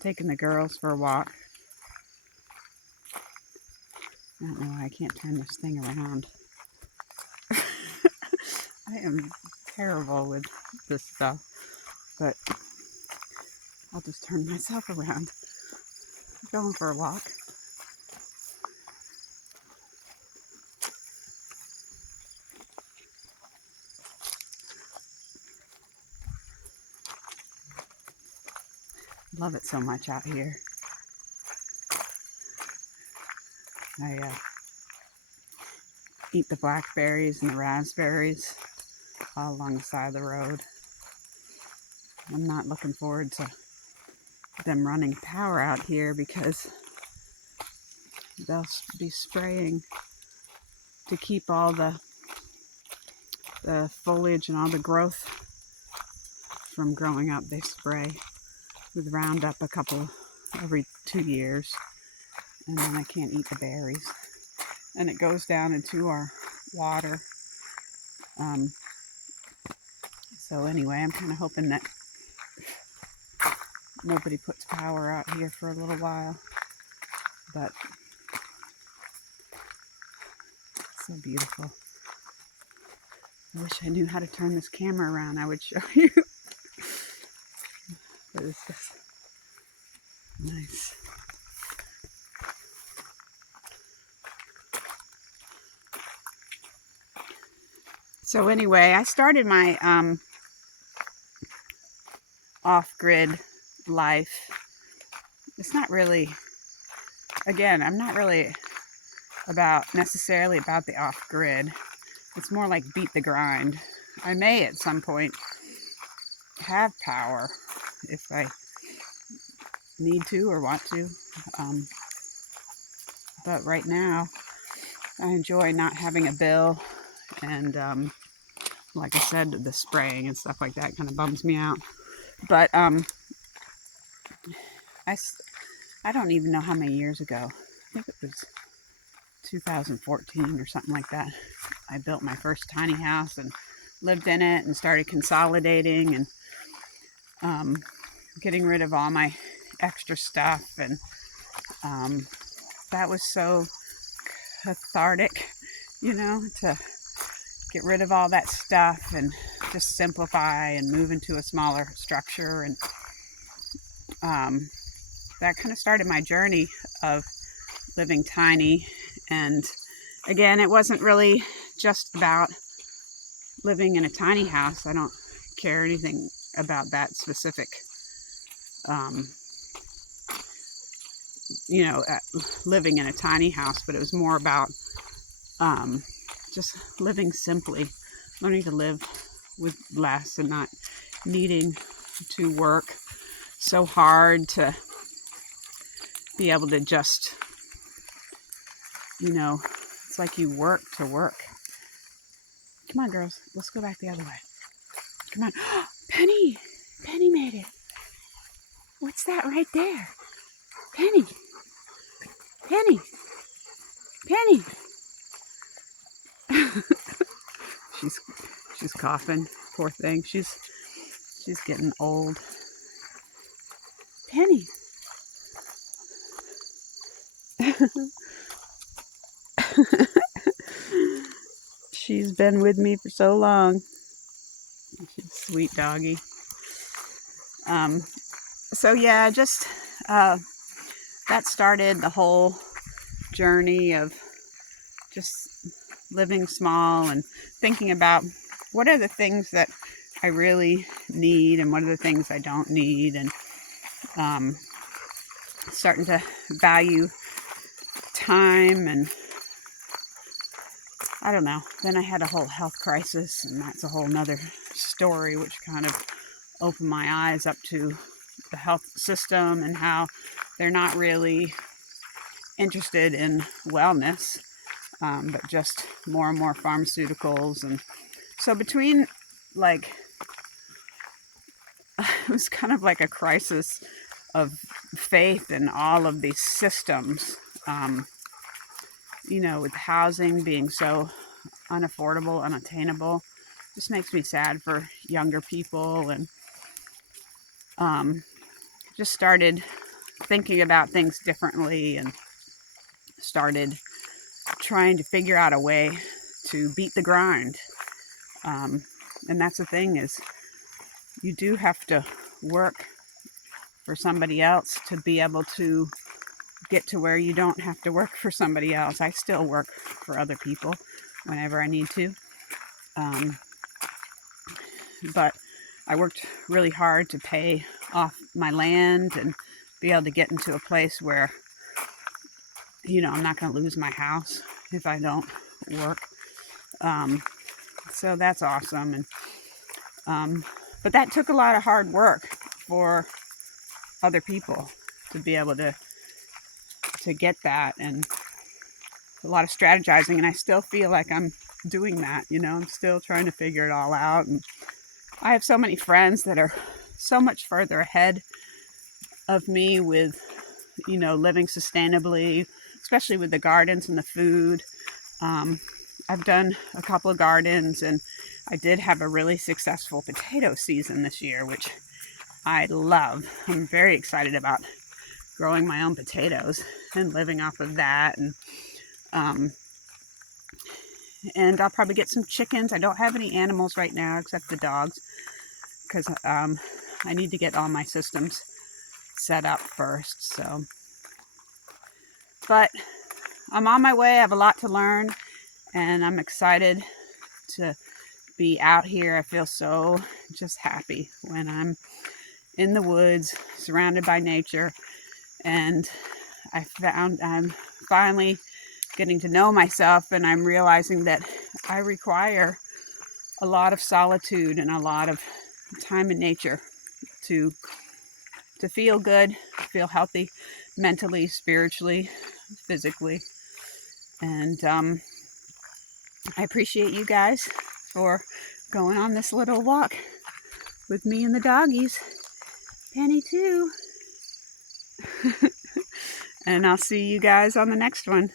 taking the girls for a walk. I don't know why I can't turn this thing around. I am terrible with this stuff, but I'll just turn myself around. Going for a walk. Love it so much out here. I eat the blackberries and the raspberries all along the side of the road. I'm not looking forward to them running power out here because they'll be spraying to keep all the foliage and all the growth from growing up. They spray with Roundup every 2 years, and then I can't eat the berries, and it goes down into our water. So anyway, I'm kind of hoping that nobody puts power out here for a little while, but it's so beautiful. I wish I knew how to turn this camera around. I would show you. But it's just nice. So anyway, I started my off-grid life. It's not really, again, I'm not really necessarily about the off-grid. It's more like beat the grind. I may at some point have power if I need to or want to. But right now, I enjoy not having a bill, and like I said, the spraying and stuff like that kind of bums me out. But I don't even know how many years ago. I think it was 2014 or something like that. I built my first tiny house and lived in it and started consolidating and getting rid of all my extra stuff, and that was so cathartic, to get rid of all that stuff and just simplify and move into a smaller structure. And that kind of started my journey of living tiny. And again, it wasn't really just about living in a tiny house. I don't care anything about that specific, living in a tiny house, but it was more about just living simply, learning to live with less and not needing to work so hard to be able to just, it's like you work to work. Come on, girls, let's go back the other way. Come on. Penny made it. What's that right there? Penny. She's coughing. Poor thing. She's getting old. Penny. She's been with me for so long. She's a sweet doggy. So yeah, just that started the whole journey of just living small and thinking about what are the things that I really need and what are the things I don't need, and starting to value time. And I don't know, then I had a whole health crisis, and that's a whole nother story, which kind of opened my eyes up to the health system and how they're not really interested in wellness, but just more and more pharmaceuticals. And so between, it was kind of like a crisis of faith in all of these systems, with housing being so unaffordable, unattainable. Just makes me sad for younger people, and just started thinking about things differently and started trying to figure out a way to beat the grind. And that's the thing, is you do have to work for somebody else to be able to get to where you don't have to work for somebody else. I still work for other people whenever I need to. But I worked really hard to pay off my land and be able to get into a place where, you know, I'm not going to lose my house if I don't work. So that's awesome. And but that took a lot of hard work for other people to be able to get that, and a lot of strategizing. And I still feel like I'm doing that. You know, I'm still trying to figure it all out. And I have so many friends that are so much further ahead of me with, you know, living sustainably, especially with the gardens and the food. I've done a couple of gardens, and I did have a really successful potato season this year, which I love. I'm very excited about growing my own potatoes and living off of that. And I'll probably get some chickens. I don't have any animals right now except the dogs, because I need to get all my systems set up first. So, but I'm on my way. I have a lot to learn, and I'm excited to be out here. I feel so just happy when I'm in the woods, surrounded by nature. And I found I'm finally getting to know myself, and I'm realizing that I require a lot of solitude and a lot of time in nature to feel good, feel healthy, mentally, spiritually, physically. And I appreciate you guys for going on this little walk with me and the doggies. Penny too. And I'll see you guys on the next one.